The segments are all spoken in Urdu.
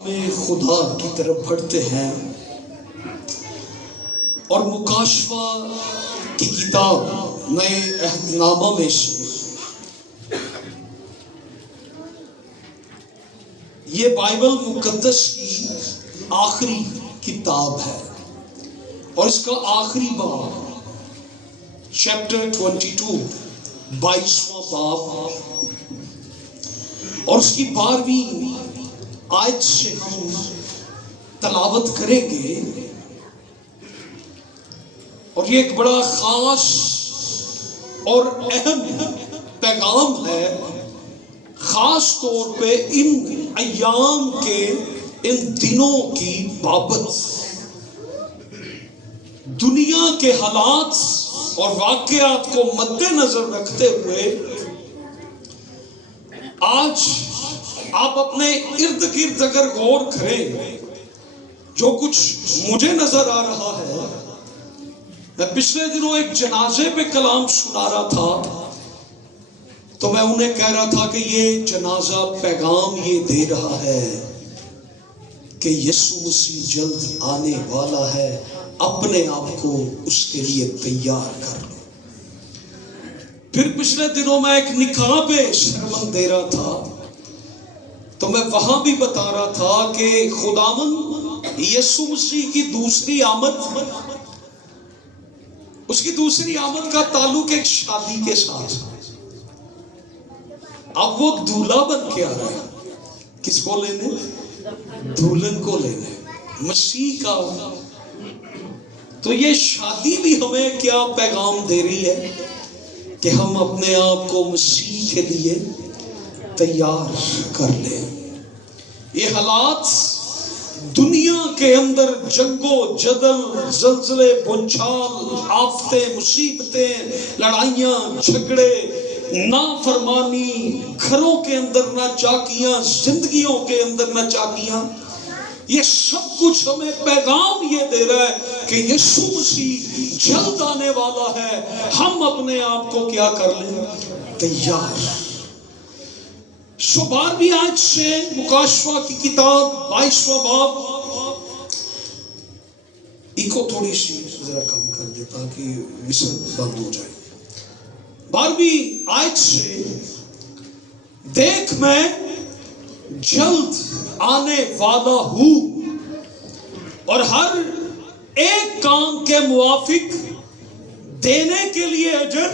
میں خدا کی طرف بڑھتے ہیں اور مکاشفہ کی کتاب نئے عہد نامہ میں سے یہ بائبل مقدس کی آخری کتاب ہے اور اس کا آخری باب چیپٹر 22 22واں باب اور اس کی 12ویں آیت سے ہم تلاوت کریں گے اور یہ ایک بڑا خاص اور اہم پیغام ہے، خاص طور پہ ان ایام کے ان دنوں کی بابت۔ دنیا کے حالات اور واقعات کو مد نظر رکھتے ہوئے آج آپ اپنے ارد گرد اگر غور کریں، جو کچھ مجھے نظر آ رہا ہے، میں پچھلے دنوں ایک جنازے پہ کلام سنا رہا تھا تو میں انہیں کہہ رہا تھا کہ یہ جنازہ پیغام یہ دے رہا ہے کہ یسوع مسیح جلد آنے والا ہے، اپنے آپ کو اس کے لیے تیار کر لو۔ پھر پچھلے دنوں میں ایک نکاح پہ سرمن دے رہا تھا تو میں وہاں بھی بتا رہا تھا کہ خداوند یسوع مسیح کی دوسری آمد، اس کی دوسری آمد کا تعلق ایک شادی کے ساتھ۔ اب وہ دولہا بن کے آ رہا ہے، کس کو لینے؟ دلہن کو لینے، مسیح کا۔ تو یہ شادی بھی ہمیں کیا پیغام دے رہی ہے کہ ہم اپنے آپ کو مسیح کے لیے تیار کر لیں۔ یہ حالات دنیا کے اندر جنگ و جدل، زلزلے، بھونچال، آفتیں، مصیبتیں، لڑائیاں، جھگڑے، نافرمانی، گھروں کے اندر ناچاکیاں، زندگیوں کے اندر ناچاکیاں، یہ سب کچھ ہمیں پیغام یہ دے رہا ہے کہ یسوع مسیح جلد آنے والا ہے، ہم اپنے آپ کو کیا کر لیں؟ تیار۔ 12ویں آیت سے مکاشفہ کی کتاب 22واں باب، ایکو تھوڑی سی ذرا کم کر دے تاکہ وصل بند ہو جائے۔ 12ویں آیت سے، دیکھ میں جلد آنے والا ہوں اور ہر ایک کام کے موافق دینے کے لیے اجر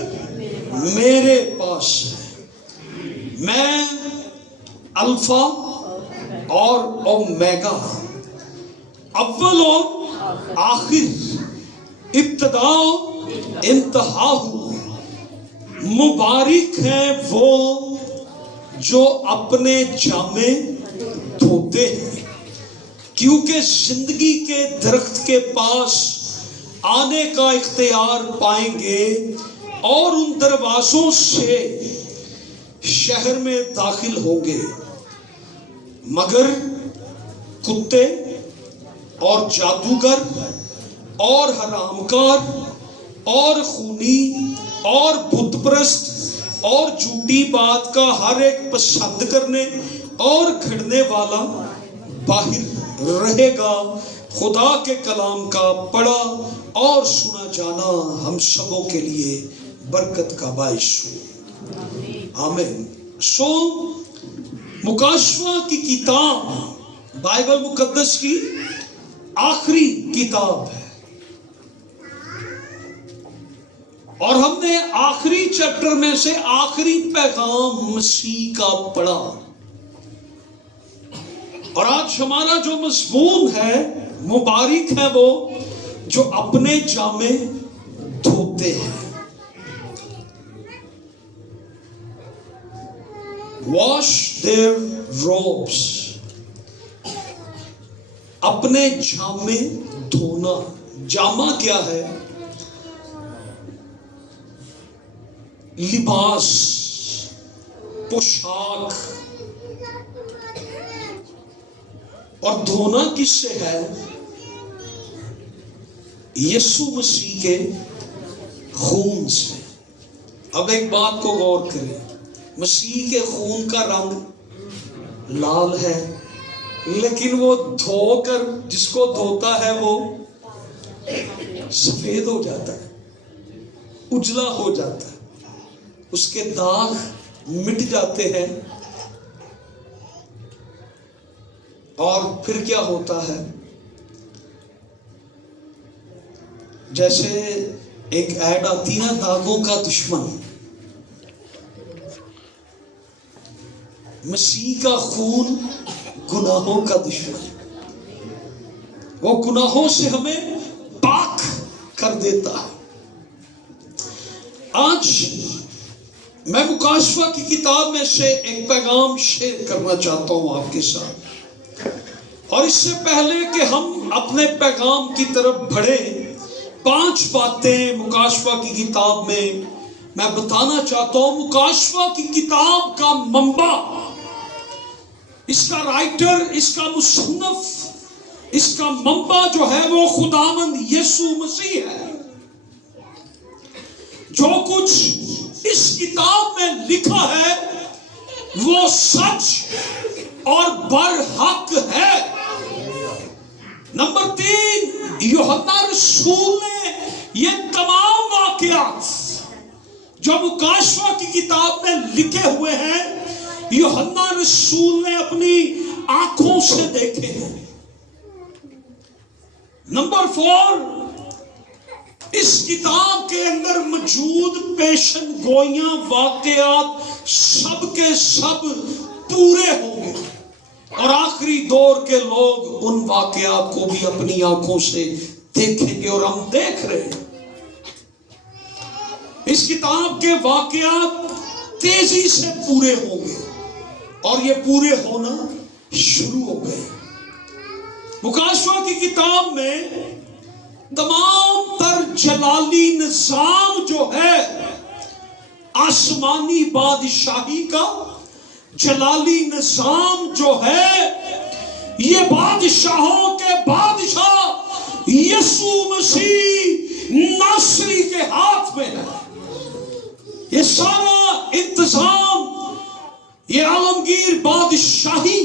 میرے پاس ہے۔ میں الفا اور اومیگا، اول اور آخر، ابتدا و انتہا ہوں۔ مبارک ہیں وہ جو اپنے جامے دھوتے ہیں، کیونکہ زندگی کے درخت کے پاس آنے کا اختیار پائیں گے اور ان دروازوں سے شہر میں داخل ہوں گے۔ مگر کتے اور جادوگر اور حرام کار اور خونی اور بت پرست اور جھوٹی بات کا ہر ایک پسند کرنے اور گھڑنے والا باہر رہے گا۔ خدا کے کلام کا پڑھا اور سنا جانا ہم سبوں کے لیے برکت کا باعث ہو، آمین۔ مکاشفہ کی کتاب بائبل مقدس کی آخری کتاب ہے اور ہم نے آخری چیپٹر میں سے آخری پیغام مسیح کا پڑھا، اور آج ہمارا جو مضمون ہے، مبارک ہے وہ جو اپنے جامے دھوتے ہیں۔ واش their robes، اپنے جامے دھونا۔ جامہ کیا ہے؟ لباس، پوشاک۔ اور دھونا کس سے ہے؟ یسوع مسیح کے خون سے۔ اب ایک بات کو غور کریں، مسیح کے خون کا رنگ لال ہے، لیکن وہ دھو کر جس کو دھوتا ہے وہ سفید ہو جاتا ہے، اجلا ہو جاتا ہے، اس کے داغ مٹ جاتے ہیں. اور پھر کیا ہوتا ہے؟ جیسے ایک ایڈ آتی ہے داغوں کا دشمن، مسیح کا خون گناہوں کا دشمن، وہ گناہوں سے ہمیں پاک کر دیتا ہے. آج میں مکاشفہ کی کتاب میں سے ایک پیغام شیئر کرنا چاہتا ہوں آپ کے ساتھ، اور اس سے پہلے کہ ہم اپنے پیغام کی طرف بڑھیں 5 باتیں مکاشفہ کی کتاب میں بتانا چاہتا ہوں. مکاشفہ کی کتاب کا منبع، اس کا رائٹر، اس کا مصنف، اس کا منبع جو ہے وہ خداوند یسوع مسیح ہے. جو کچھ اس کتاب میں لکھا ہے وہ سچ اور برحق ہے. نمبر 3، یوحنا رسول نے یہ تمام واقعات جو مکاشفہ کی کتاب میں لکھے ہوئے ہیں، یوحنا رسول نے اپنی آنکھوں سے دیکھے ہیں. نمبر 4، اس کتاب کے اندر موجود پیشن گوئیاں، واقعات سب کے سب پورے ہوں گے، اور آخری دور کے لوگ ان واقعات کو بھی اپنی آنکھوں سے دیکھیں گے، اور ہم دیکھ رہے ہیں. اس کتاب کے واقعات تیزی سے پورے ہوں گے، اور یہ پورے ہونا شروع ہو گئے. مکاشفہ کی کتاب میں تمام تر جلالی نظام جو ہے، آسمانی بادشاہی کا جلالی نظام جو ہے، یہ بادشاہوں کے بادشاہ یسوع مسیح ناصری کے ہاتھ میں ہے. یہ سارا انتظام، یہ عالمگیر بادشاہی،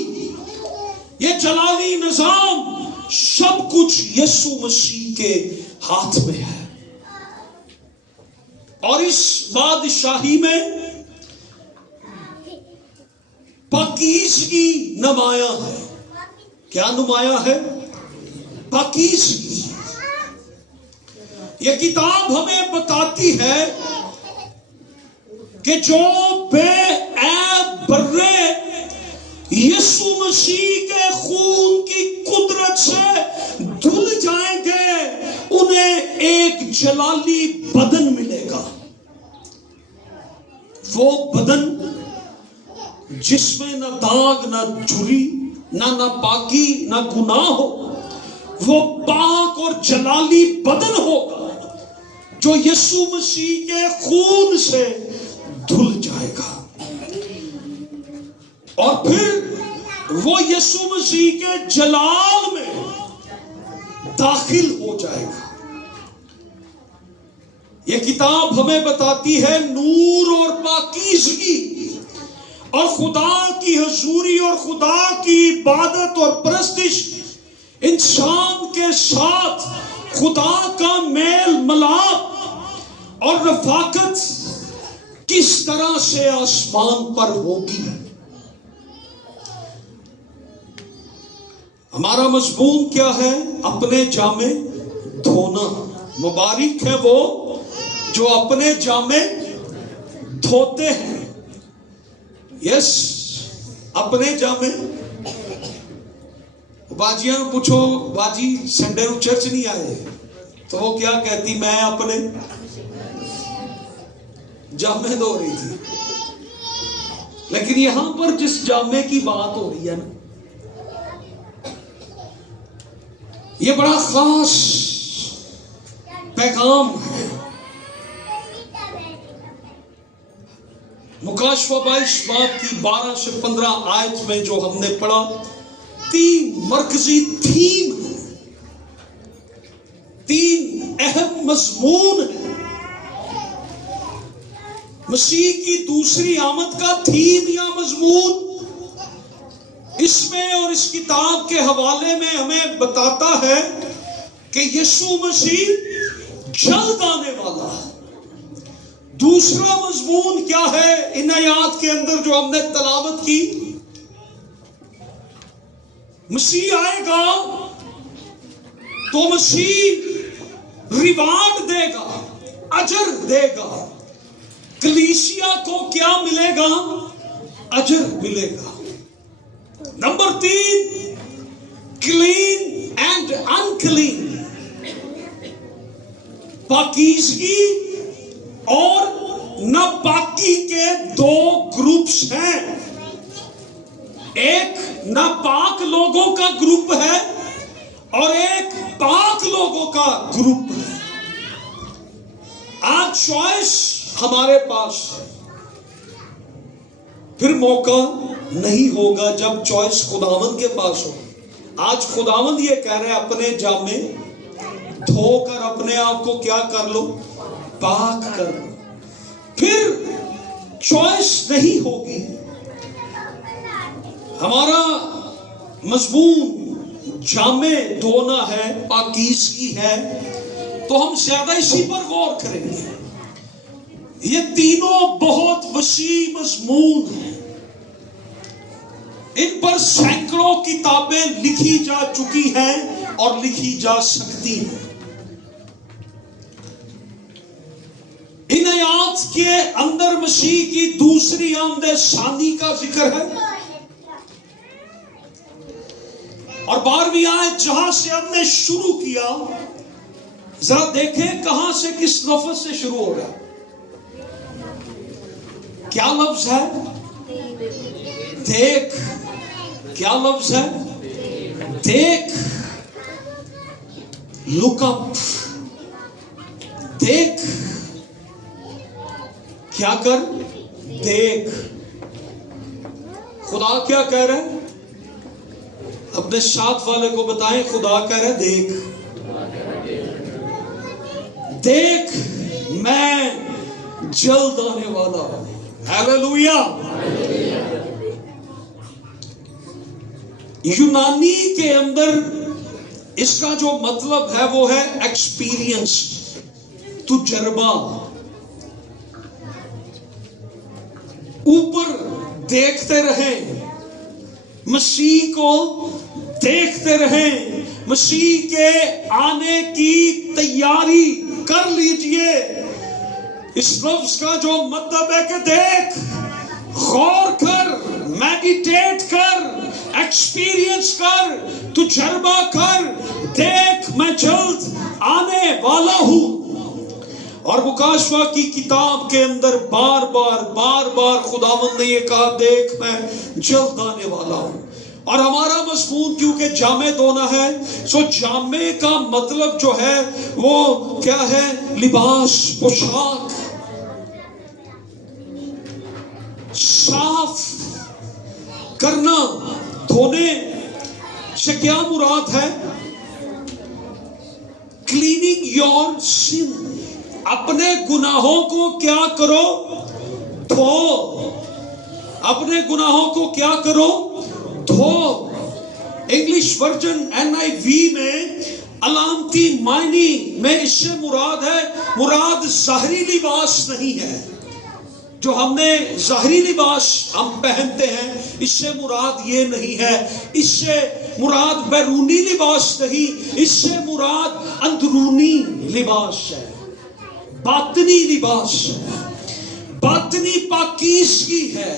یہ جلالی نظام، سب کچھ یسوع مسیح کے ہاتھ میں ہے. اور اس بادشاہی میں پاکیزگی نمایاں ہے. کیا نمایاں ہے؟ پاکیزگی. یہ کتاب ہمیں بتاتی ہے کہ جو بے عیب برے یسوع مسیح کے خون کی قدرت سے دھل جائیں گے، انہیں ایک جلالی بدن ملے گا. وہ بدن جس میں نہ داغ، نہ جھری، نہ پاکی، نہ گناہ ہو، وہ پاک اور جلالی بدن ہوگا جو یسوع مسیح کے خون سے دھل جائے گا. اور پھر وہ یسوع مسیح کے جلال میں داخل ہو جائے گا. یہ کتاب ہمیں بتاتی ہے نور اور پاکیزگی اور خدا کی حضوری اور خدا کی عبادت اور پرستش، انسان کے ساتھ خدا کا میل ملاپ اور رفاقت کس طرح سے آسمان پر ہوگی. ہمارا مضمون کیا ہے؟ اپنے جامے دھونا. مبارک ہے وہ جو اپنے جامے دھوتے ہیں. یس، اپنے جامے. باجیاں پوچھو، باجی سنڈے کو چرچ نہیں آئے، تو وہ کیا کہتی؟ میں اپنے جامے دھو رہی تھی. لیکن یہاں پر جس جامے کی بات ہو رہی ہے نا، یہ بڑا خاص پیغام ہے. مکاشفہ 22 باب کی 12 سے 15 آیت میں جو ہم نے پڑھا، 3 مرکزی تھیم ہیں، 3 اہم مضمون ہیں. مسیح کی دوسری آمد کا تھیم یا مضمون، اس میں اور اس کتاب کے حوالے میں ہمیں بتاتا ہے کہ یسوع مسیح جلد آنے والا ہے۔ دوسرا مضمون کیا ہے ان آیات کے اندر جو ہم نے تلاوت کی؟ مسیح آئے گا تو مسیح ریوارڈ دے گا، اجر دے گا۔ کلیسیا کو کیا ملے گا؟ اجر ملے گا۔ نمبر 3، کلین اینڈ انکلین، پاکیزگی اور ناپاکی کے دو گروپس ہیں۔ ایک ناپاک لوگوں کا گروپ ہے اور ایک پاک لوگوں کا گروپ ہے۔ آج چوائس ہمارے پاس ہے، پھر موقع نہیں ہوگا جب چوائس خداوند کے پاس ہو۔ آج خداوند یہ کہہ رہے اپنے جامے دھو کر اپنے آپ کو کیا کر لو؟ پاک کر لو۔ پھر چوائس نہیں ہوگی۔ ہمارا مضمون جامے دھونا ہے، پاکیزگی ہے، تو ہم زیادہ اسی پر غور کریں گے۔ یہ تینوں بہت وسیع مضمون ہیں، ان پر سینکڑوں کتابیں لکھی جا چکی ہیں اور لکھی جا سکتی ہیں۔ ان آیات کے اندر مسیح کی دوسری آمد ثانی کا ذکر ہے، اور 12ویں آیت جہاں سے ہم نے شروع کیا، ذرا دیکھیں کہاں سے کس لفظ سے شروع ہو رہا ہے۔ کیا لفظ ہے؟ دیکھ۔ کیا لفظ ہے؟ دیکھ۔ لک اپ، دیکھ۔ کیا کر؟ دیکھ۔ خدا کیا کہہ رہے ہیں؟ اپنے ساتھ والے کو بتائیں، خدا کہہ رہے دیکھ۔ دیکھ میں جلد آنے والا ہوں۔ ہیلیلویا۔ یونانی کے اندر اس کا جو مطلب ہے وہ ہے ایکسپیرینس، تجربہ۔ اوپر دیکھتے رہیں، مسیح کو دیکھتے رہیں، مسیح کے آنے کی تیاری کر لیجئے۔ اس لفظ کا جو مطلب ہے کہ دیکھ، غور کر، میڈیٹیٹ کر، ایکسپیرینس کر، تجربہ کر، دیکھ میں جلد آنے والا ہوں۔ اور مکاشفہ کی کتاب کے اندر بار بار خداوند نے یہ کہا، دیکھ میں جلد آنے والا ہوں۔ اور ہمارا مضمون کیونکہ جامے دھونا ہے، سو جامے کا مطلب جو ہے وہ کیا ہے؟ لباس، پوشاک۔ صاف کرنا، دھونے سے کیا مراد ہے؟ کلیننگ یور سن، اپنے گناہوں کو کیا کرو؟ دھو۔ اپنے گناہوں کو کیا کرو؟ دھو۔ انگلش ورژن NIV میں علامتی معنی میں اس سے مراد ظاہری لباس نہیں ہے، جو ہم نے ظاہری لباس ہم پہنتے ہیں، اس سے مراد یہ نہیں ہے۔ اس سے مراد بیرونی لباس نہیں، اس سے مراد اندرونی لباس ہے، باطنی لباس ہے، باطنی پاکیزگی ہے۔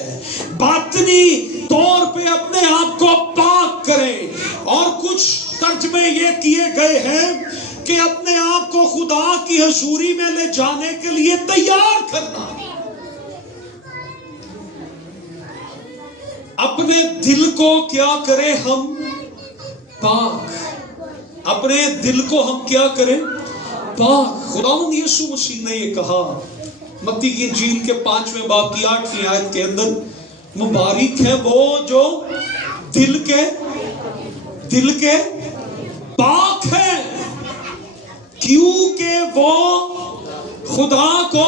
باطنی طور پہ اپنے آپ کو پاک کریں، اور کچھ ترجمے یہ کیے گئے ہیں کہ اپنے آپ کو خدا کی حضوری میں لے جانے کے لیے تیار کرنا۔ اپنے دل کو کیا کریں ہم؟ پاک۔ اپنے دل کو ہم کیا کریں؟ پاک۔ خداوند یسوع مسیح نے یہ کہا متی کی انجیل کے 5ویں باب کی 8ویں آیت کے اندر، مبارک ہے وہ جو دل کے پاک ہے، کیونکہ وہ خدا کو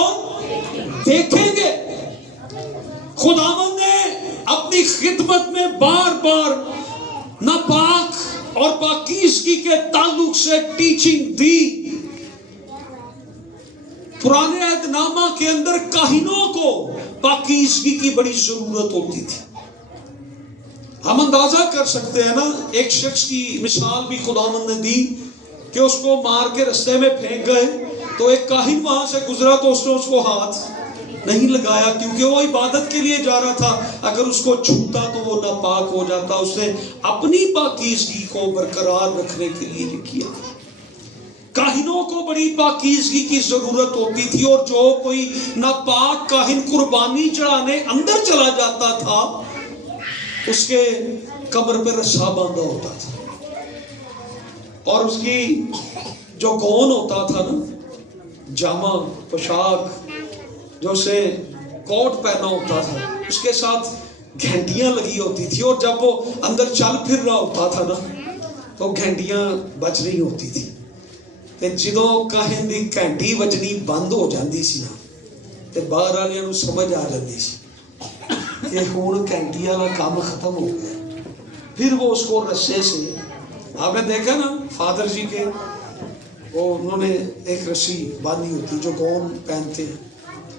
دیکھیں گے۔ خداوند نے اپنی اپنی خدمت میں بار بار ناپاک اور پاکیزگی کے تعلق سے ٹیچنگ دی. پرانے عہد نامہ کے اندر کاہنوں کو پاکیزگی کی بڑی ضرورت ہوتی تھی. ہم اندازہ کر سکتے ہیں نا، ایک شخص کی مثال بھی خداوند نے دی کہ اس کو مار کے رستے میں پھینک گئے تو ایک کاہن وہاں سے گزرا تو اس نے اس کو ہاتھ نہیں لگایا، کیونکہ وہ عبادت کے لیے جا رہا تھا. اگر اس کو چھوتا تو وہ ناپاک ہو جاتا. اس نے اپنی پاکیزگی کو برقرار رکھنے کے لیے یہ کیا. کاہنوں کو بڑی پاکیزگی کی ضرورت ہوتی تھی، اور جو کوئی ناپاک کاہن قربانی چڑھانے اندر چلا جاتا تھا اس کے کمر پہ رسا باندھا ہوتا تھا، اور اس کی جو گون ہوتا تھا نا، جامہ پوشاک جو اسے کوٹ پہنا ہوتا تھا، اس کے ساتھ گھنٹیاں لگی ہوتی تھی، اور جب وہ اندر چل پھر رہا ہوتا تھا نا تو گھنٹیاں بج رہی ہوتی تھی. تے جدوں کاہن دی گھنٹی وجنی بند ہو جاندی سی نا تے باہر والے نوں سمجھ آ جاندی سی کہ ہن گھنٹی والا کام ختم ہو گیا. پھر وہ اس کو رسے سے، آپ نے دیکھا نا فادر جی کے وہ انہوں نے ایک رسی باندھی ہوتی جو گون پہنتے ہیں،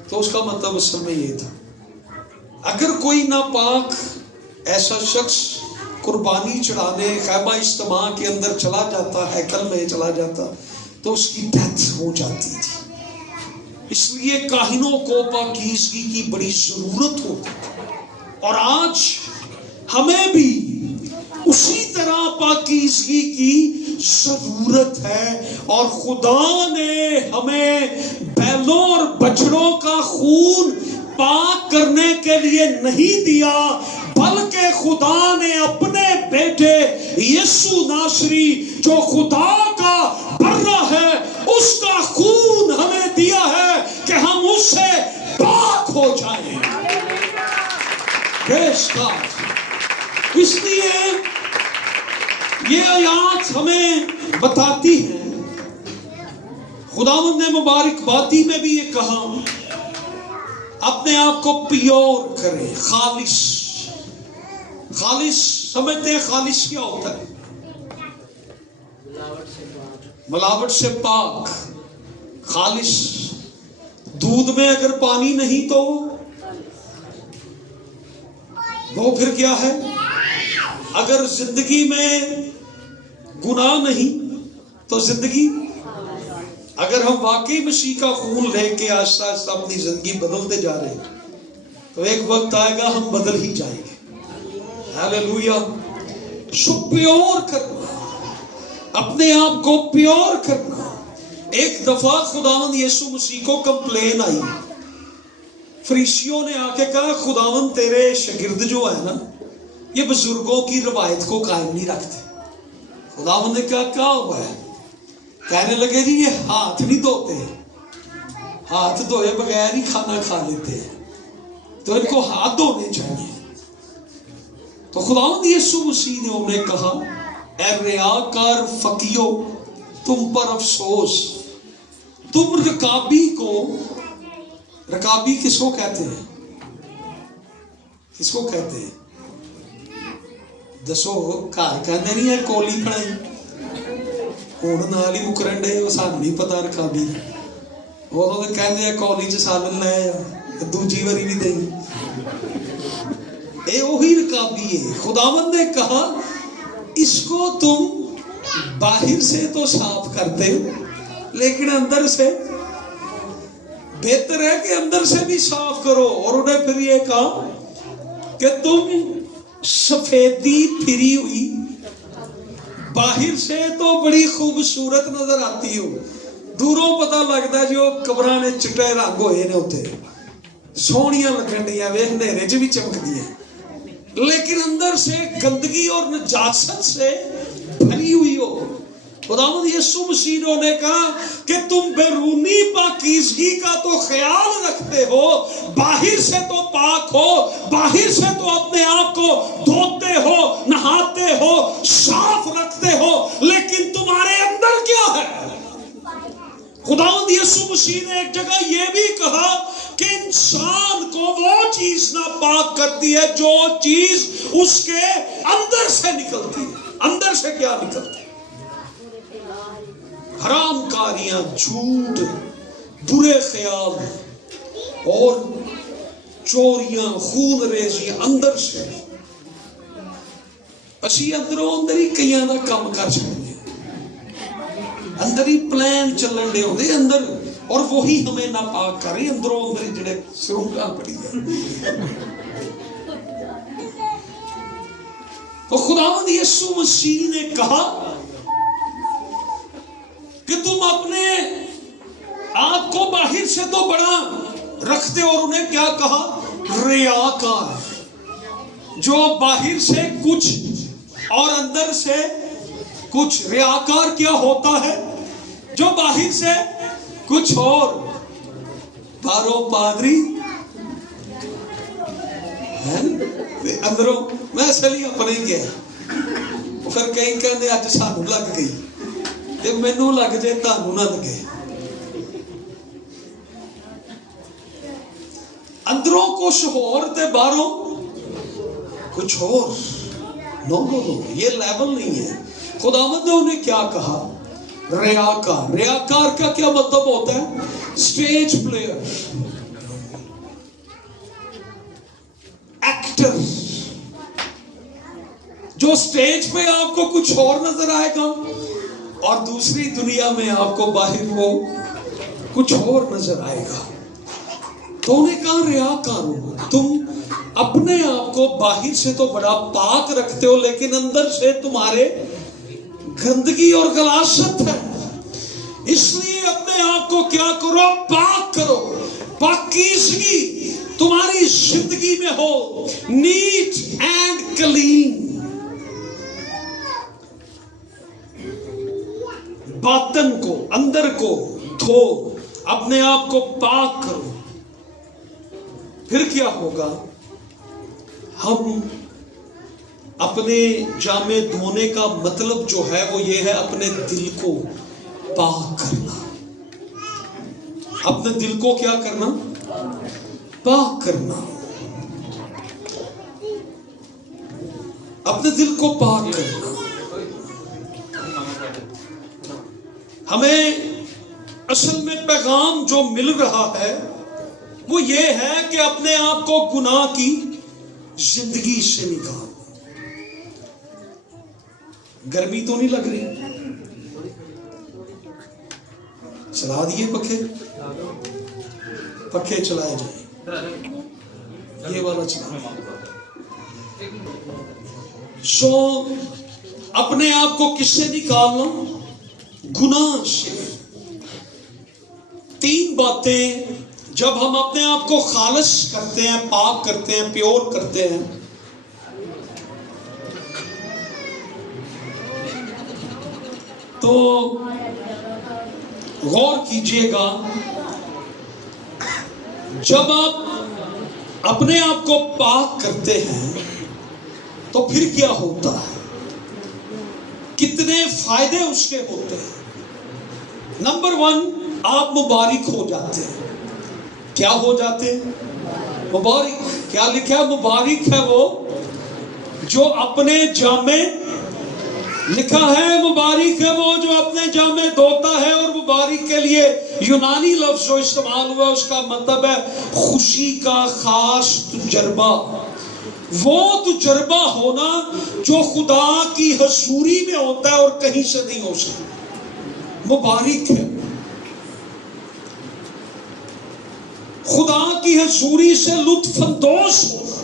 تو اس کا مطلب اصل میں یہ تھا اگر کوئی ناپاک ایسا شخص قربانی چڑھانے خیمہ اجتماع کے اندر چلا جاتا، ہیکل میں چلا جاتا، تو اس کی ڈیتھ ہو جاتی تھی. اس لیے کاہنوں کو پاکیزگی کی بڑی ضرورت ہوتی. اور آج ہمیں بھی اسی طرح پاکیزگی کی ضرورت ہے، اور خدا نے ہمیں بیلوں اور بچڑوں کا خون پاک کرنے کے لیے نہیں دیا، بلکہ خدا نے اپنے بیٹے یسوع ناصری جو خدا کا برہ ہے اس کا خون ہمیں دیا ہے کہ ہم اس سے پاک ہو جائیں. اس لیے یہ آیات ہمیں بتاتی ہیں، خداوند نے مبارک بادی میں بھی یہ کہا اپنے آپ کو پیور کرے، خالص. خالص سمجھتے ہیں خالص کیا ہوتا ہے؟ ملاوٹ سے پاک. خالص دودھ میں اگر پانی نہیں تو وہ پھر کیا ہے؟ اگر زندگی میں گناہ نہیں تو زندگی، اگر ہم واقعی مسیح کا خون لے کے آہستہ آہستہ اپنی زندگی بدلتے جا رہے ہیں تو ایک وقت آئے گا ہم بدل ہی جائیں گے. ہاللیلویا. سو پیور کرنا، اپنے آپ کو پیور کرنا. ایک دفعہ خداوند یسوع مسیح کو کمپلین آئی، فریسیوں نے آ کے کہا خداوند تیرے شاگرد جو ہے نا یہ بزرگوں کی روایت کو قائم نہیں رکھتے. خداوند نے کہا کیا ہوا ہے؟ کہنے لگے جی یہ ہاتھ نہیں دھوتے، ہاتھ دھوئے بغیر ہی کھانا کھا لیتے ہیں، تو ان کو ہاتھ دھونے چاہیے. تو خداوند یسوع مسیح نے انہیں کہا اے ریاکار فقیو، تم پر افسوس، تم رکابی کو، رکابی کس کو کہتے ہیں؟ کس کو کہتے ہیں؟ دسو. گھر کہنے نہیں ہے کولی پڑھائی ہوں نال ہی مکرن ڈے، وہ سانو نہیں پتا رکابی. وہ کہتے ہیں کولی چ سالن لے آ، دوجی واری بھی دیں. اے وہی رکابی ہے. خداوند نے کہا اس کو تم باہر سے تو صاف کرتے ہو لیکن اندر سے بہتر ہے کہ اندر سے بھی صاف کرو. اور انہیں پھر یہ کہا کہ تم سفیدی پھری ہوئی، باہر سے تو بڑی خوبصورت نظر آتی ہو، دوروں پتہ لگتا ہے جو قبراں نے چٹے رنگ ہوئے نے اتنے سونیاں لگن دیاں، ویکھ نیرے چ بھی چمکدیاں، لیکن اندر سے گندگی اور نجاست سے بھری ہوئی ہو. خداوند یسوع مسیح نے کہا کہ تم بیرونی پاکیزگی کا تو خیال رکھتے ہو، باہر سے تو پاک ہو، باہر سے تو اپنے آپ کو دھوتے ہو، نہاتے ہو، صاف رکھتے ہو، لیکن تمہارے اندر کیا ہے؟ خداوند یسوع مسیح نے ایک جگہ یہ بھی کہا کہ انسان کو وہ چیز ناپاک کرتی ہے جو چیز اس کے اندر سے نکلتی ہے. اندر سے کیا نکلتی ہے؟ حرام کاریاں، جھوٹ، برے خیال اور چوریاں، خون ریزیاں اندر سے. اسی اندروں اندر ہی کئی دا کام کر سکتے ہیں، اندر ہی پلان چلن دے ہوندے اندر، اور وہی ہمیں ناپاک کر رہی اندروں اندر ہی جڑے سرنگاں پڑی ہے. تو خداوند یسوع مسیح نے کہا کہ تم اپنے آپ کو باہر سے تو بڑا رکھتے، اور انہیں کیا کہا؟ ریاکار. جو باہر سے کچھ اور اندر سے کچھ. ریاکار کیا ہوتا ہے؟ جو باہر سے کچھ اور. پارو پادری اندروں میں اصلی اپنے گیا. پھر کئی کہنے اج سانو لگ گئی تے مینوں لگ جائے تانوں نہ لگے. اندروں کچھ اور تے باہروں کچھ اور. نو نو نو، یہ لیول نہیں ہے. خداوند نے انہیں کیا کہا؟ ریاکار. ریاکار کا کیا مطلب ہوتا ہے؟ Stage player, actor. جو اسٹیج پہ آپ کو کچھ اور نظر آئے گا اور دوسری دنیا میں آپ کو باہر وہ کچھ اور نظر آئے گا. تو انہیں کہا ریاکار ہو. تم اپنے آپ کو باہر سے تو بڑا پاک رکھتے ہو، لیکن اندر سے تمہارے گندگی اور غلاظت ہے. اس لیے اپنے آپ کو کیا کرو؟ پاک کرو. پاکیزگی تمہاری زندگی میں ہو، نیٹ اینڈ کلین. باطن کو، اندر کو دھو، اپنے آپ کو پاک کرو. پھر کیا ہوگا؟ ہم اپنے جامے دھونے کا مطلب جو ہے وہ یہ ہے اپنے دل کو پاک کرنا. اپنے دل کو کیا کرنا؟ پاک کرنا. اپنے دل کو پاک کرنا. ہمیں اصل میں پیغام جو مل رہا ہے وہ یہ ہے کہ اپنے آپ کو گناہ کی زندگی سے نکال. گرمی تو نہیں لگ رہی؟ چلا دیے پنکھے، پنکھے چلائے جائیں. یہ والا چلا. سو اپنے آپ کو کس سے نکالنا؟ گناہ سے. 3 باتیں جب ہم اپنے آپ کو خالص کرتے ہیں، پاک کرتے ہیں، پیور کرتے ہیں، تو غور کیجئے گا. جب آپ اپنے آپ کو پاک کرتے ہیں تو پھر کیا ہوتا ہے؟ کتنے فائدے اس کے ہوتے ہیں. نمبر 1، آپ مبارک ہو جاتے ہیں. کیا ہو جاتے ہیں؟ مبارک. کیا لکھا ہے؟ مبارک ہے وہ جو اپنے جامے، لکھا ہے مبارک ہے وہ جو اپنے جامے دھوتا ہے. اور مبارک کے لیے یونانی لفظ جو استعمال ہوا اس کا مطلب ہے خوشی کا خاص تجربہ. وہ تجربہ ہونا جو خدا کی حضوری میں ہوتا ہے اور کہیں سے نہیں ہو سکتا. مبارک ہے. خدا کی حضوری سے لطف اندوز ہونا،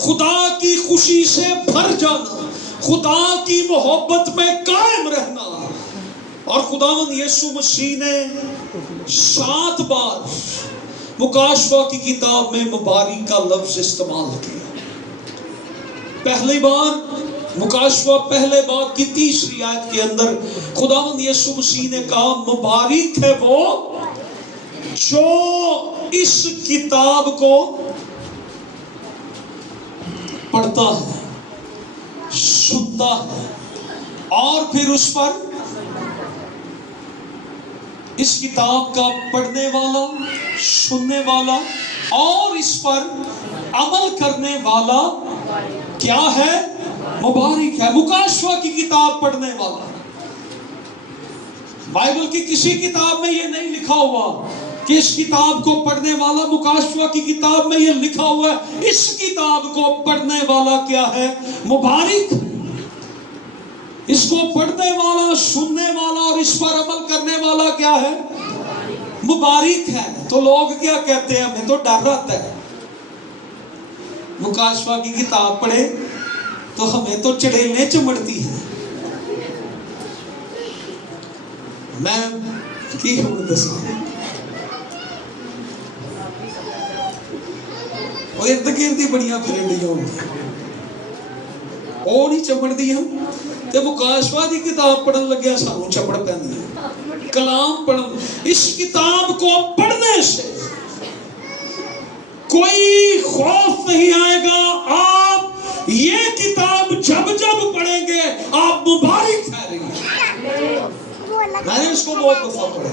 خدا کی خوشی سے بھر جانا، خدا کی محبت میں قائم رہنا. اور خداوند یسوع مسیح نے 7 بار مکاشفہ کی کتاب میں مبارک کا لفظ استعمال کیا. پہلی بار مکاشفہ پہلے باب کی 3 آیت کے اندر خداوند یسوع مسیح نے کہا مبارک ہے وہ جو اس کتاب کو پڑھتا ہے، سنتا ہے اور پھر اس پر اس کتاب کا پڑھنے والا، سننے والا اور اس پر عمل کرنے والا کیا ہے؟ مبارک ہے۔ مکاشفہ کی کتاب پڑھنے والا، بائبل کی کسی کتاب میں یہ نہیں لکھا ہوا کہ اس کتاب کو پڑھنے والا، مکاشفہ کی کتاب میں یہ لکھا ہوا ہے اس کتاب کو پڑھنے والا کیا ہے؟ مبارک۔ اس کو پڑھنے والا، سننے والا اور اس پر عمل کرنے والا کیا ہے؟ مبارک ہے۔ تو لوگ کیا کہتے ہیں؟ ہمیں تو ڈر رہتا ہے، مکاشفہ کی کتاب پڑھے تو ہمیں تو چڑیلیں چمڑتی ہیں۔ میں کی ہوں دسوں اور ارد گردی بڑیاں پھرنڈیاں ہوندیاں، وہ نہیں چمڑدیاں تے مکاشفہ دی کتاب پڑھن لگیا سانوں چمڑ پیندی ہے۔ کلام پڑھن، اس کتاب کو پڑھنے سے کوئی خوف نہیں آئے گا۔ آپ یہ کتاب جب جب پڑھیں گے آپ مبارک ٹھہریں گے۔ میں نے اس کو بہت دفعہ پڑھا۔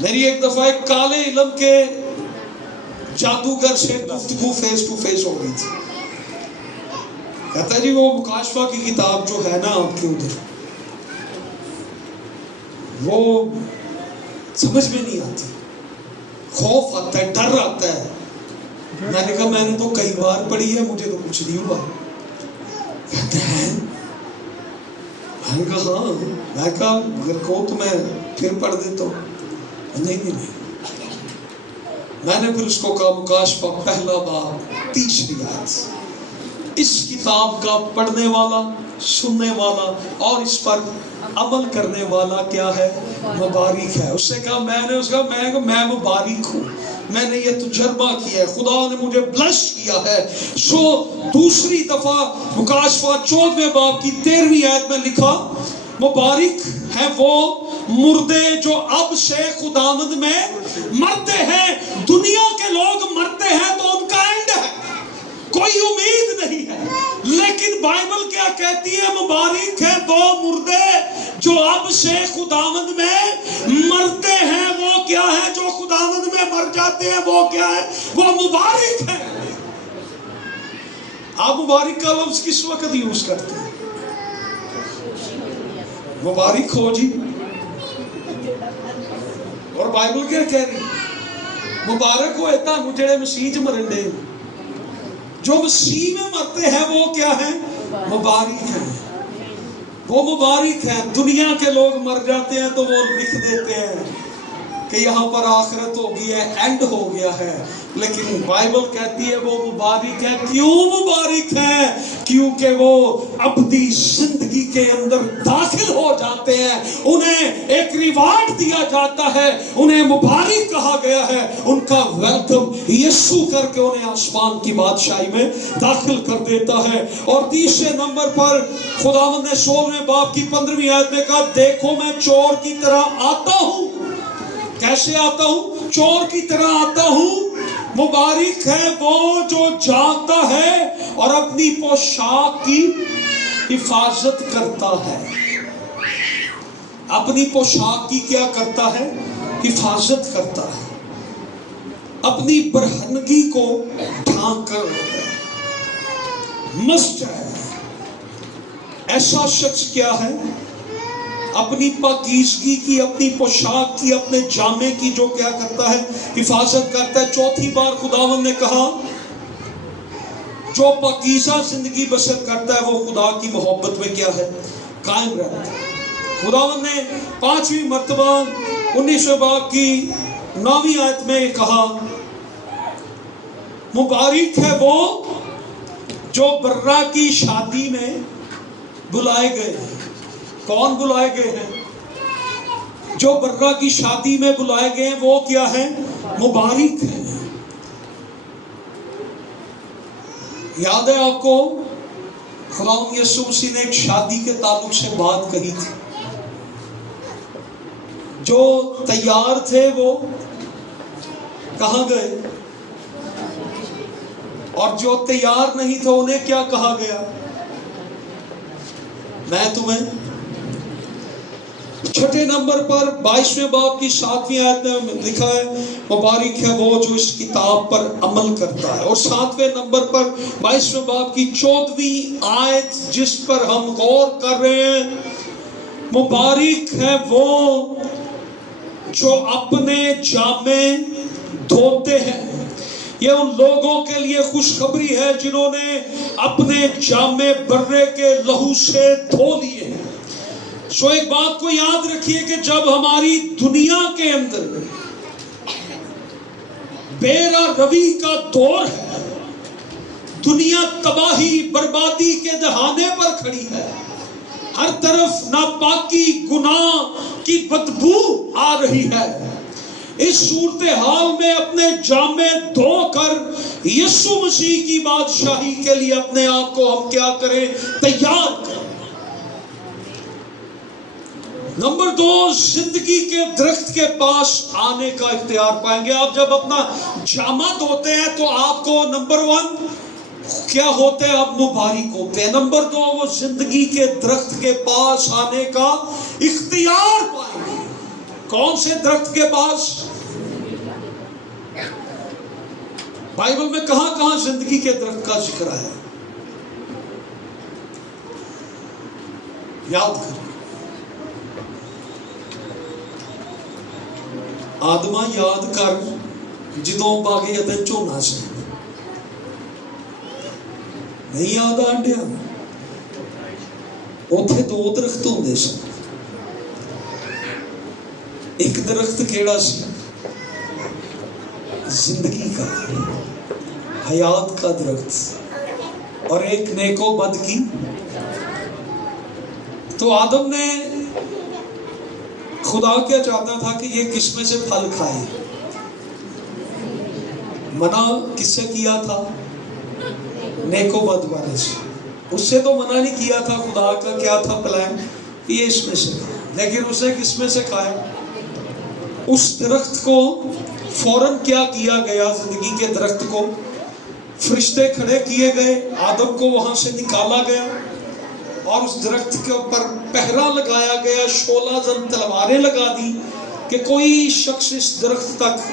میری ایک دفعہ ایک کالے علم کے جادوگر سے گفتگو فیس ٹو فیس ہو گئی تھی۔ کہتا ہے جی وہ مکاشفہ کی کتاب جو ہے نا آپ کے ادھر، وہ سمجھ میں نہیں آتی، خوف آتا ہے، ڈر آتا ہے۔ میں نے کہا میں نے تو کئی بار پڑھی ہے، مجھے تو کچھ نہیں ہوا۔ کہتے ہیں میں نے کہا ہاں، میں کہا اگر کہو تو میں پھر پڑھ دیتا ہوں۔ نہیں، میں نے پھر اس کو کہا مکاشفہ پہلا باب 30 آیت، اس کتاب کا پڑھنے والا، سننے والا اور اس پر عمل کرنے والا کیا ہے؟ مبارک ہے۔ اس سے کہا میں مبارک ہوں، میں نے یہ تجربہ کیا ہے، خدا نے مجھے بلش کیا ہے۔ سو دوسری دفعہ مکاشفہ 14 باب کی 13 آیت میں لکھا مبارک ہے وہ مردے جو اب سے خداوند میں مرتے ہیں۔ دنیا کے لوگ مرتے ہیں تو ان کا اینڈ ہے، کوئی امید نہیں ہے، لیکن بائبل کیا کہتی ہے؟ مبارک ہے وہ مردے جو اب سے خداوند میں مرتے ہیں۔ وہ کیا ہے؟ جو خداوند میں مر جاتے ہیں وہ کیا ہے؟ وہ مبارک ہے۔ آپ مبارک کا لفظ کس وقت یوز کرتے ہیں؟ مبارک ہو جی، اور بائبل کیا کہہ رہی؟ مبارک ہوئے تانوں جڑے مسیح چ مرن دے، جو مسیح میں مرتے ہیں وہ کیا ہیں؟ مبارک ہیں۔ وہ مبارک ہیں۔ دنیا کے لوگ مر جاتے ہیں تو وہ لکھ دیتے ہیں کہ یہاں پر آخرت ہو گئی ہے، اینڈ ہو گیا ہے، لیکن بائبل کہتی ہے وہ مبارک ہے۔ کیوں مبارک ہے؟ کیونکہ وہ ابدی زندگی کے اندر داخل ہو جاتے ہیں، انہیں ایک ریوارڈ دیا جاتا ہے، انہیں مبارک کہا گیا ہے، ان کا ویلکم یسوع کر کے انہیں آسمان کی بادشاہی میں داخل کر دیتا ہے۔ اور تیسرے نمبر پر خداوند نے 16 باب کی 15 آیت میں کہا دیکھو میں چور کی طرح آتا ہوں۔ کیسے آتا ہوں؟ چور کی طرح آتا ہوں۔ مبارک ہے وہ جو جاگتا ہے اور اپنی پوشاک کی حفاظت کرتا ہے۔ اپنی پوشاک کی کیا کرتا ہے؟ حفاظت کرتا ہے، اپنی برہنگی کو ڈھانک کر رکھتا ہے۔ مست ہے ایسا شخص کیا ہے؟ اپنی پاکیزگی کی، اپنی پوشاک کی، اپنے جامے کی جو کیا کرتا ہے؟ حفاظت کرتا ہے۔ چوتھی بار خداوند نے کہا جو پاکیزہ زندگی بسر کرتا ہے وہ خدا کی محبت میں کیا ہے؟ قائم رہتا ہے۔ خداوند نے 5ویں مرتبہ 19 باب کی 9 آیت میں کہا مبارک ہے وہ جو برا کی شادی میں بلائے گئے ہیں۔ کون بلائے گئے ہیں؟ جو برا کی شادی میں بلائے گئے ہیں وہ کیا ہے؟ مبارک ہے۔ یاد ہے آپ کو خداوند یسوع مسیح نے ایک شادی کے تعلق سے بات کہی تھی، جو تیار تھے وہ کہاں گئے، اور جو تیار نہیں تھے انہیں کیا کہا گیا؟ میں تمہیں چھٹے نمبر پر 22ویں باب کی 7ویں آیت میں لکھا ہے مبارک ہے وہ جو اس کتاب پر عمل کرتا ہے. اور 7ویں نمبر پر 22ویں باب کی 14ویں آیت جس پر ہم غور کر رہے ہیں، مبارک ہے وہ جو اپنے جامے دھوتے ہیں. یہ ان لوگوں کے لیے خوشخبری ہے جنہوں نے اپنے جامے برے کے لہو سے دھو لیے ہیں. سو ایک بات کو یاد رکھیے کہ جب ہماری دنیا کے اندر بیرا روی کا دور ہے، دنیا تباہی بربادی کے دہانے پر کھڑی ہے، ہر طرف ناپاکی گناہ کی بدبو آ رہی ہے، اس صورتحال میں اپنے جامے دھو کر یسوع مسیح کی بادشاہی کے لیے اپنے آپ کو ہم کیا کریں؟ تیار کریں. نمبر 2، زندگی کے درخت کے پاس آنے کا اختیار پائیں گے. آپ جب اپنا جامہ دھوتے ہیں تو آپ کو نمبر 1 کیا ہوتے ہیں؟ آپ مبارک ہوتے ہیں. نمبر 2، وہ زندگی کے درخت کے پاس آنے کا اختیار پائیں گے. کون سے درخت کے پاس؟ بائبل میں کہاں کہاں زندگی کے درخت کا ذکر ہے؟ یاد کریں. آدمہ یاد کر جدوں باغ عدن چونا سی نہیں یاد آنڈیا، اوتھے 2 درخت ہوندے سن. ایک درخت کیڑا سی؟ زندگی کا، حیات کا درخت، اور ایک نیک و بد کی. تو آدم نے خدا کیا چاہتا تھا کہ یہ کس میں سے پھل کھائے؟ منع کس سے کیا تھا؟ نیک و بد والے سے. اس سے تو منع نہیں کیا تھا. خدا کا کیا تھا پلان؟ یہ اس میں سے کھائے. لیکن اسے کس میں سے کھائے؟ اس درخت کو فوراً کیا کیا گیا؟ زندگی کے درخت کو فرشتے کھڑے کیے گئے، آدم کو وہاں سے نکالا گیا اور اس درخت کے اوپر پہرا لگایا گیا، شولہ زن تلواریں لگا دی کہ کوئی شخص اس درخت تک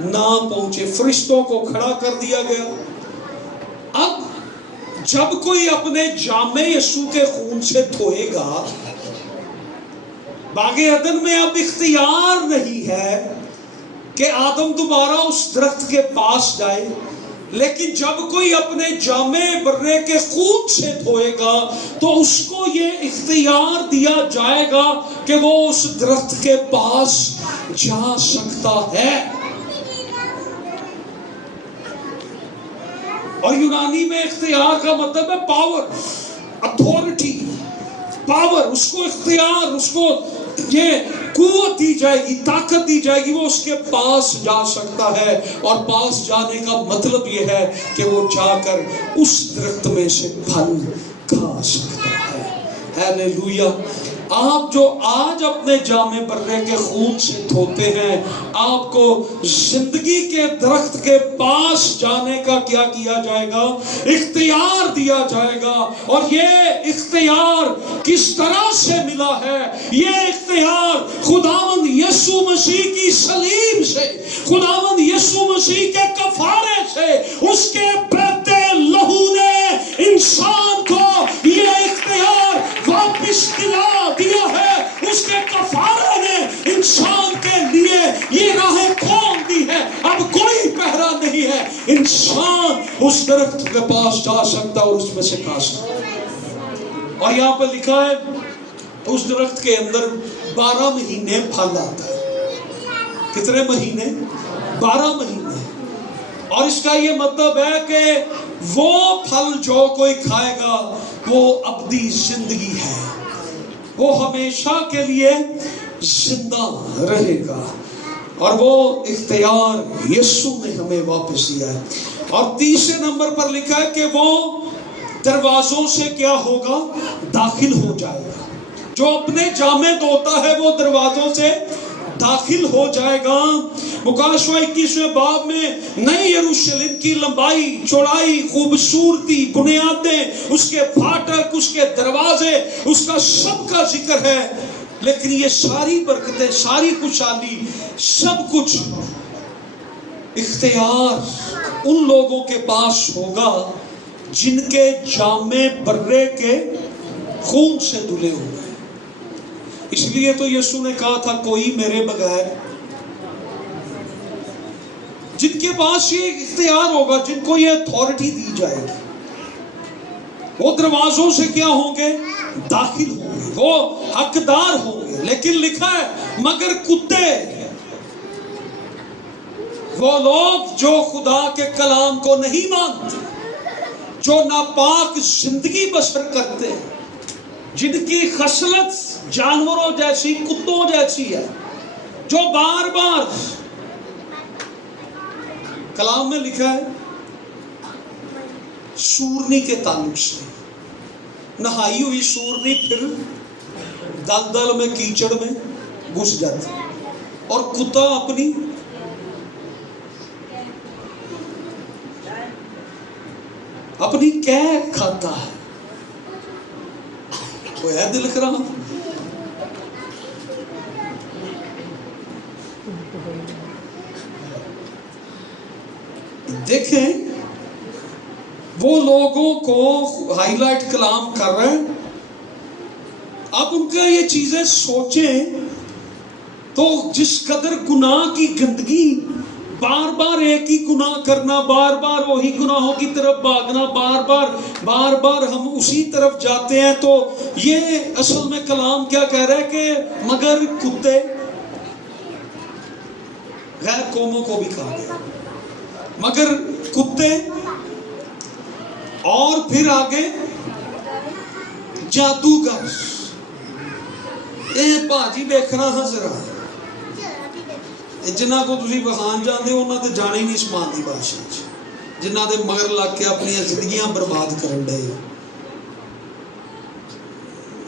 نہ پہنچے. فرشتوں کو کھڑا کر دیا گیا. اب جب کوئی اپنے جامے یسوع کے خون سے دھوئے گا، باغ عدن میں اب اختیار نہیں ہے کہ آدم دوبارہ اس درخت کے پاس جائے. لیکن جب کوئی اپنے جامے برے کے خون سے دھوئے گا تو اس کو یہ اختیار دیا جائے گا کہ وہ اس درخت کے پاس جا سکتا ہے. اور یونانی میں اختیار کا مطلب ہے پاور، اتھارٹی، پاور. اس کو اختیار، اس کو یہ قوت دی جائے گی، طاقت دی جائے گی، وہ اس کے پاس جا سکتا ہے. اور پاس جانے کا مطلب یہ ہے کہ وہ جا کر اس درخت میں سے پھل کھا سکتا ہے. ہیلیلویا. آپ جو آج اپنے جامے برے کے خون سے دھوتے ہیں، آپ کو زندگی کے درخت کے پاس جانے کا کیا کیا جائے گا؟ اختیار دیا جائے گا. اور یہ اختیار کس طرح سے ملا ہے؟ یہ اختیار خداوند یسوع مسیح کی صلیب سے، خداوند یسوع مسیح کے کفارے سے، اس کے بہتے لہو نے انسان کو یہ اختیار واپس دیا ہے. اس کے کفارے نے انسان کے لیے یہ راہیں کھول دی ہے. اب کوئی پہرا نہیں ہے. انسان اس درخت کے پاس جا سکتا اور اس میں سے کھا سکتا. اور یہاں پر لکھا ہے اس درخت کے اندر 12 مہینے پھل آتا ہے. کتنے مہینے؟ 12 مہینے. اور اس کا یہ مطلب ہے کہ وہ پھل جو کوئی کھائے گا وہ ابدی زندگی ہے، وہ ہمیشہ کے لیے زندہ رہے گا. اور وہ اختیار یسوع نے ہمیں واپس دیا ہے. اور 3 نمبر پر لکھا ہے کہ وہ دروازوں سے کیا ہوگا؟ داخل ہو جائے گا. جو اپنے جامے دھوتا ہے وہ دروازوں سے داخل ہو جائے گا. مکاشفہ 21ویں باب میں نئی یروشلم کی لمبائی، چوڑائی، خوبصورتی، بنیادیں، اس کے پھاٹک، اس کے دروازے، اس کا سب کا ذکر ہے. لیکن یہ ساری برکتیں، ساری خوشحالی، سب کچھ اختیار ان لوگوں کے پاس ہوگا جن کے جامے برے کے خون سے دھلے ہوئے. اس لیے تو یسوع نے کہا تھا کوئی میرے بغیر، جن کے پاس یہ اختیار ہوگا، جن کو یہ اتھارٹی دی جائے گی، وہ دروازوں سے کیا ہوں گے؟ داخل ہوں گے، وہ حقدار ہوں گے. لیکن لکھا ہے مگر کتے، وہ لوگ جو خدا کے کلام کو نہیں مانتے، جو ناپاک زندگی بسر کرتے ہیں، جن کی خصلت جانوروں جیسی، کتوں جیسی ہے، جو بار بار، کلام میں لکھا ہے سورنی کے تعلق سے، نہائی ہوئی سورنی پھر دلدل میں، کیچڑ میں گھس جاتی، اور کتا اپنی قید کھاتا ہے. وہ ہے دل کرام. دیکھیں وہ لوگوں کو ہائی لائٹ کلام کر رہے ہیں. آپ ان کا یہ چیزیں سوچیں تو جس قدر گناہ کی گندگی، بار بار ایک ہی گناہ کرنا، بار بار وہی گناہوں کی طرف بھاگنا، بار بار ہم اسی طرف جاتے ہیں. تو یہ اصل میں کلام کیا کہہ رہا ہے کہ مگر کتے، غیر قوموں کو بھی کہا گیا مگر کتے، اور پھر آگے جادوگر. یہ باجی دیکھنا ہاں ذرا، جنہ کو تسی بخان جاندے ہو انہاں تے جانے ہی نہیں اسمان دی بادشاہ، جنہ دے مگر لگ کے اپنی زندگیاں برباد کرن ڈے.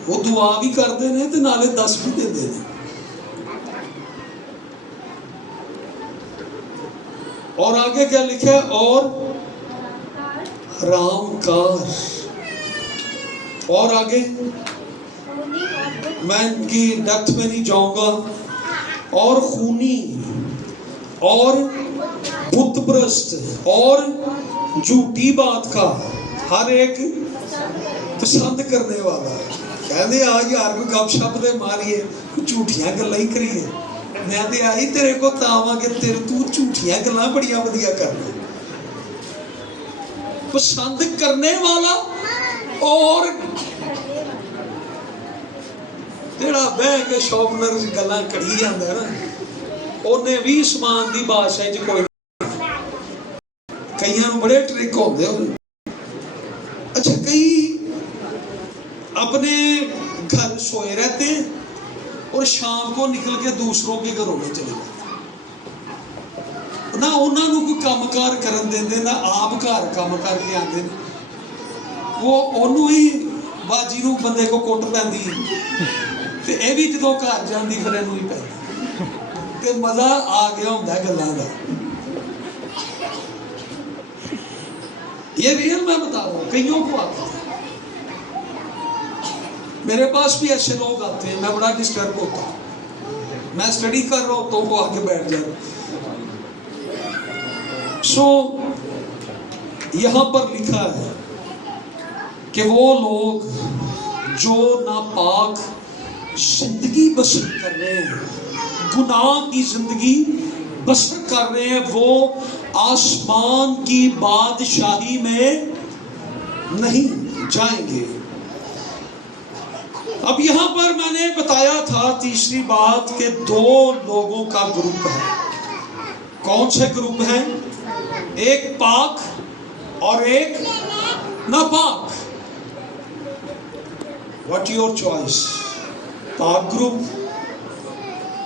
وہ دعا بھی کرتے ہیں تے نالے دس بھی دے ہیں. اور آگے کیا لکھا ہے؟ اور حرام کار. اور آگے میں ان کی ڈیپتھ میں نہیں جاؤں گا. اور خونی، اور بت پرست، اور جھوٹی بات کا ہر ایک پسند کرنے والا. کہنے آ یار کوئی گپ شپ دے ماریے، کوئی جھوٹیاں گلاں ہی کریے. میں تے آئی تیرے کو تاواں کہ تیرے تو جھوٹیاں گلاں بڑیاں ودیا کرنا. پسند کرنے والا، اور جڑا بہ کے شوپنر گلاں کڑی جاندا ہے نا، اونے بھی اسمان دی بادشاہی چ کوئی کئیاں نوں بڑے ٹرک ہوندے ہونے. اچھا، کئی اپنے گھر سوئے رہتے ہیں اور شام کو نکل کے دوسروں کے گھروں میں چلے جاتے، نہ انہوں نے کوئی کام کار کرن دیں دے، نہ آپ گھر کام کر کے آتے ہیں. وہ انہوں ہی باجی نو بندے کو کٹ پیندی، تے اے بھی جدوں گھر جاندی پھر اینوں ہی پیندی، تے مزہ آ گیا ہوندا ہے گلاں دا. یہ ریئل میں بتا رہا ہوں، کئیوں کو آتا ہے. میرے پاس بھی ایسے لوگ آتے ہیں، میں بڑا ڈسٹرب ہوتا ہوں. میں اسٹڈی کر رہا ہوتا ہوں، وہ آ کے بیٹھ جاتے. سو یہاں پر لکھا ہے کہ وہ لوگ جو ناپاک زندگی بسر کر رہے ہیں، گناہ کی زندگی بسر کر رہے ہیں، وہ آسمان کی بادشاہی میں نہیں جائیں گے. اب یہاں پر میں نے بتایا تھا تیسری بات کہ دو لوگوں کا گروپ ہے. کون سے گروپ ہیں؟ ایک پاک اور ایک ناپاک. What your choice? پاک گروپ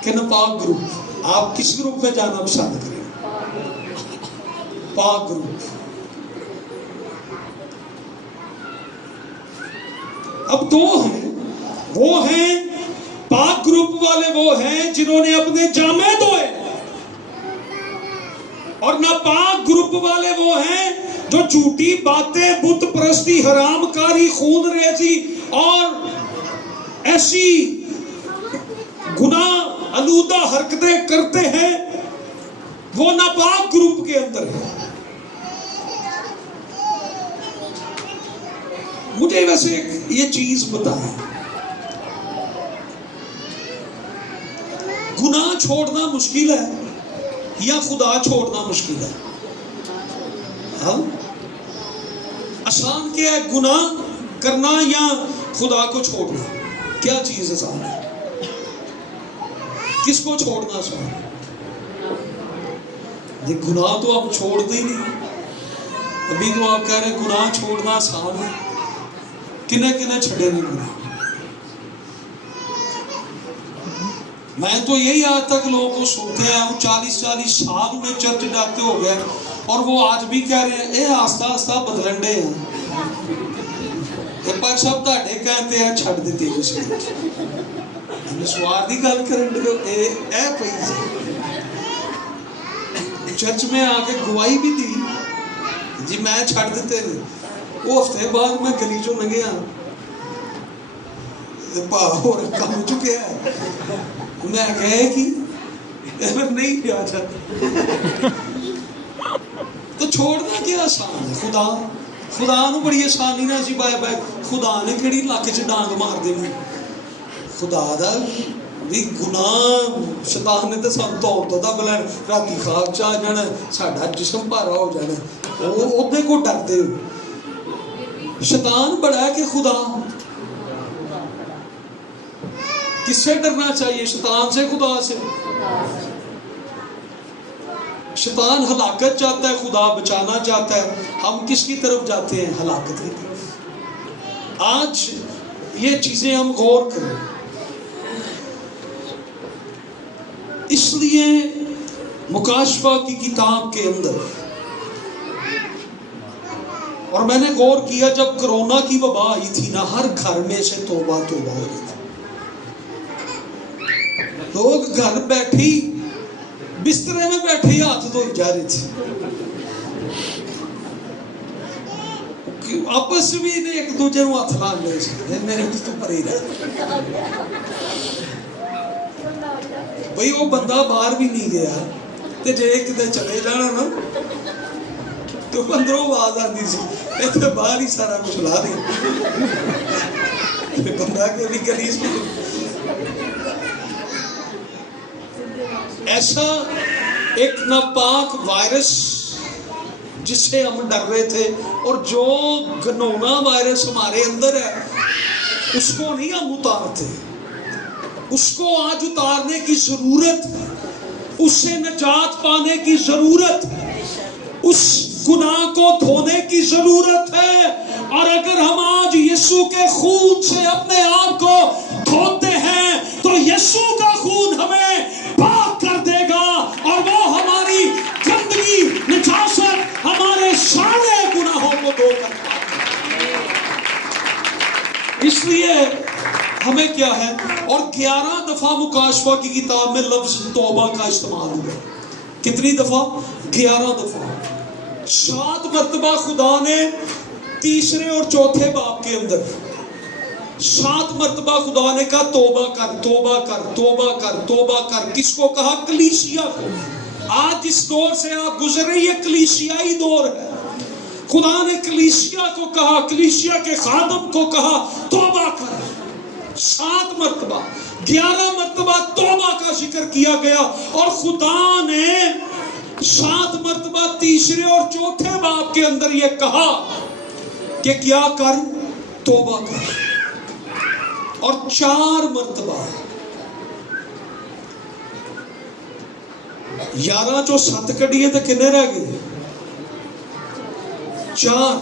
کہ ناپاک گروپ؟ آپ کس گروپ میں جانا پسند کریں؟ پاک گروپ. اب دو ہیں، وہ ہیں پاک گروپ والے، وہ ہیں جنہوں نے اپنے جامے دھوئے، اور ناپاک گروپ والے وہ ہیں جو جھوٹی باتیں، بت پرستی، حرام کاری، خون ریزی اور ایسی گناہ آلودہ حرکتیں کرتے ہیں وہ ناپاک گروپ کے اندر ہے. مجھے ویسے یہ چیز بتائیں، گناہ چھوڑنا مشکل ہے یا خدا چھوڑنا مشکل ہے؟ ہاں، آسان کیا ہے، گناہ کرنا یا خدا کو چھوڑنا؟ کیا چیز آسان ہے؟ کس کو چھوڑنا آسان ہے؟ گناہ تو آپ چھوڑتے ہی نہیں. ابھی تو آپ کہہ رہے ہیں گناہ چھوڑنا آسان ہے. کنے کنے چھڑے نہیں گناہ. میں تو یہی آج تک لوگوں کو سنتے ہیں، وہ 40 سال میں چرچ جاتے ہو گئے اور وہ آج بھی کہہ رہے ہیں اے آستہ آستہ بدلنڈے ہیں. پر سب تاڑے کہتے ہیں چھڑ دیتے ہیں اس میں سوار دی گل کرن دے اے پئی چرچ میں آ کے گواہی بھی دی جی میں چھڑ دیتے ہیں. وہ ہفتے بعد میں گلی چوں لنگیا ہو کم چکے ہیں. میں کہے کہ نہیں کیا چاہتا. تو چھوڑنا کیا آسان ہے؟ خدا نو بڑی آسانی نہ سی بائے بائے خدا نے کہڑی لاکھ چ ڈانگ مار دینی. خدا دا بھی گناہ شیطان نے تو سب تو دا بلین راتی خواب چاہ جانا ساڈا جسم بھارا ہو جانا. اودے کو ڈرتے ہو. شیطان بڑا ہے کہ خدا؟ کس سے ڈرنا چاہیے؟ شیطان سے، خدا سے؟ شیطان ہلاکت چاہتا ہے، خدا بچانا چاہتا ہے. ہم کس کی طرف جاتے ہیں؟ ہلاکت کی طرف. آج یہ چیزیں ہم غور کریں. اس لیے مکاشفہ کی کتاب کے اندر، اور میں نے غور کیا جب کرونا کی وبا آئی تھی نا، ہر گھر میں سے توبہ ہو رہی تھی. لوگ گھر بیٹھی بسترے میں بیٹھے ہی ہاتھ دھوئی جا رہے تھے. آپس بھی ایک دوسرے کو ہاتھ لا لے سکتے میرے کچھ تو پرے رہا. بھئی وہ بندہ باہر بھی نہیں گیا تے جے کدے چلے جانا نا تو اندروں آواز آتی سی اتنے باہر ہی سارا کچھ لا دیا. بندہ کے بھی کلیس میں ایسا ایک ناپاک وائرس جس سے ہم ڈر رہے تھے، اور جو گھنونا وائرس ہمارے اندر ہے اس کو نہیں ہم اتارتے. اس کو آج اتارنے کی ضرورت ہے. اس سے نجات پانے کی ضرورت ہے. اس گناہ کو دھونے کی ضرورت ہے. اور اگر ہم آج یسوع کے خون سے اپنے آپ کو دھوتے ہیں تو یسوع کا خون ہمیں پاک کر دے گا، اور وہ ہماری گندگی، نجاست، ہمارے سارے گناہوں کو دھو کر پاک. اس لیے ہمیں کیا ہے، اور 11 دفعہ مکاشفہ کی کتاب میں لفظ توبہ کا استعمال ہوا. کتنی دفعہ؟ 11 دفعہ. 7 مرتبہ خدا نے تیسرے اور چوتھے باب کے اندر 7 مرتبہ خدا نے کہا توبہ کر، توبہ کر، توبہ کر، توبہ کر. کس کو کہا؟ کلیسیا کو. آج جس دور سے آپ گزر رہے یہ کلیسیائی دور ہے. خدا نے کلیسیا کو کہا، کلیسیا کے خادم کو کہا توبہ کر. 7 مرتبہ، 11 مرتبہ توبہ کا ذکر کیا گیا. اور خدا نے 7 مرتبہ تیسرے اور چوتھے باب کے اندر یہ کہا کہ کیا کر؟ توبہ کر. اور 4 مرتبہ 11 چو 7 کڈیے تو کنے رہ گئے؟ 4.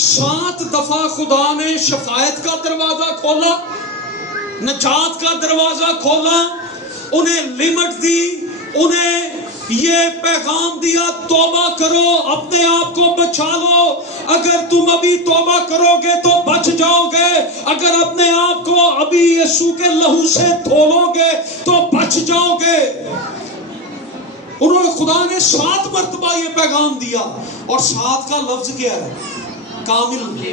7 دفعہ خدا نے شفاعت کا دروازہ کھولا، نجات کا دروازہ کھولا. انہیں لمٹ دی، انہیں یہ پیغام دیا توبہ کرو، اپنے آپ کو بچا لو. اگر تم ابھی توبہ کرو گے تو بچ جاؤ گے. اگر اپنے آپ کو ابھی یسوع کے لہو سے دھو لو گے تو بچ جاؤ گے. انہوں نے خدا نے 7 مرتبہ یہ پیغام دیا. اور 7 کا لفظ کیا ہے؟ کامل.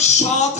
7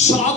7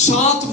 7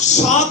7